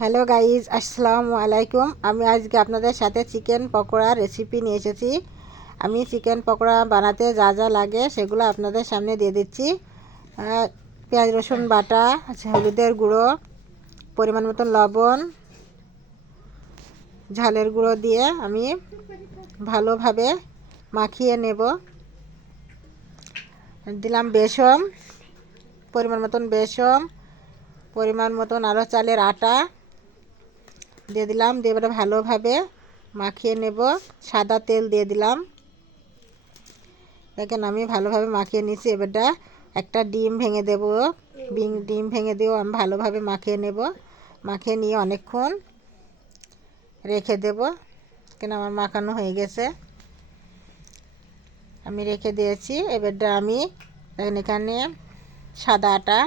Hello guys, আসসালামু আলাইকুম। আমি আজকে আপনাদের সাথে চিকেন পকোড়া রেসিপি নিয়ে এসেছি। আমি চিকেন পকোড়া বানাতে যা যা লাগে সেগুলো আপনাদের সামনে দিয়ে দিচ্ছি। পেঁয়াজ রসুন বাটা, হলুদের গুঁড়ো, পরিমাণ মতন লবণ, ঝালের গুঁড়ো দিয়ে আমি ভালোভাবে মাখিয়ে নেব। দিলাম বেসন, পরিমাণ মতন বেসন, পরিমাণ মতন আরও চালের আটা দিয়ে দিলাম। দিয়ে এবারে ভালোভাবে মাখিয়ে নেব। সাদা তেল দিয়ে দিলাম। দেখেন আমি ভালোভাবে মাখিয়ে নিয়েছি। এবারটা একটা ডিম ভেঙে দেব। ডিম ভেঙে দিয়েও আমি ভালোভাবে মাখিয়ে নেব। মাখিয়ে নিয়ে অনেকক্ষণ রেখে দেব। কেন আমার মাখানো হয়ে গেছে, আমি রেখে দিয়েছি। এবারটা আমি দেখেন এখানে সাদা আটা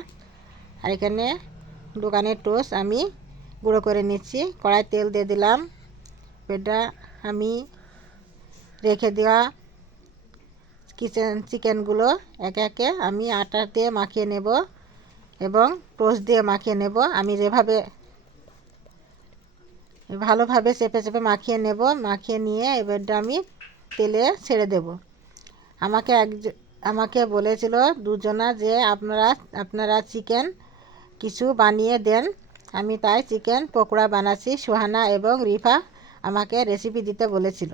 আর এখানে দোকানের টোস্ট আমি গুঁড়ো করে নিচ্ছি। কড়াই তেল দিয়ে দিলাম। এটা আমি রেখে দেওয়া চিকেনগুলো একে একে আমি আটা দিয়ে মাখিয়ে নেব এবং টোস্ট দিয়ে মাখিয়ে নেব। আমি যেভাবে ভালোভাবে চেপে চেপে মাখিয়ে নেব। মাখিয়ে নিয়ে এবারটা আমি তেলে ছেড়ে দেব। আমাকে বলেছিল দুজনা যে আপনারা চিকেন কিছু বানিয়ে দেন। আমি তাই চিকেন পকোড়া বানাচ্ছি। সোহানা এবং রিফা আমাকে রেসিপি দিতে বলেছিল।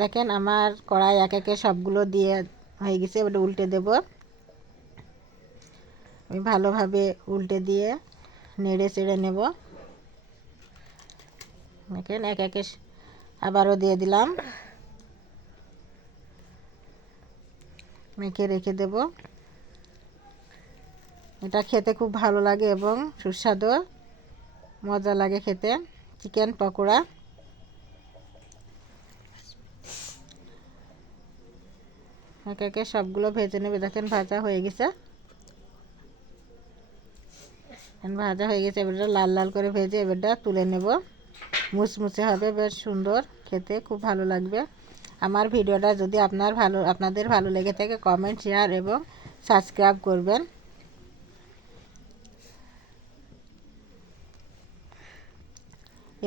দেখেন আমার কড়াই এক একে সবগুলো দিয়ে হয়ে গেছে। এবার উল্টে দেব। আমি ভালোভাবে উল্টে দিয়ে নেড়ে চেড়ে নেব। দেখেন এক একে আবারও দিয়ে দিলাম। মেখে রেখে দেব। এটা খেতে খুব ভালো লাগে এবং সুস্বাদু মজা লাগে খেতে চিকেন পকোড়া। একে একে সবগুলো ভেজে নেবে। দেখেন ভাজা হয়ে গেছে। এবারটা লাল লাল করে ভেজে এবারটা তুলে নেব। মুচমুচে হবে, বেশ সুন্দর খেতে, খুব ভালো লাগবে। আমার ভিডিওটা যদি আপনাদের ভালো লেগে থাকে কমেন্ট, শেয়ার এবং সাবস্ক্রাইব করবেন।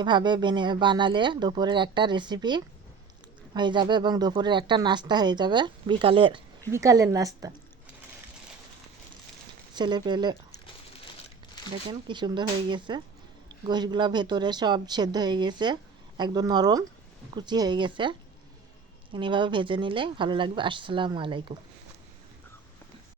এভাবে বানালে দুপুরের একটা রেসিপি হয়ে যাবে এবং দুপুরের একটা নাস্তা হয়ে যাবে। বিকালের নাস্তা ছেলে পেলে। দেখেন কি সুন্দর হয়ে গেছে। গোশগুলো ভেতরে সব সেদ্ধ হয়ে গেছে, একদম নরম কুচি হয়ে গেছে। এভাবে ভেজে নিলে ভালো লাগবে। আসসালামু আলাইকুম।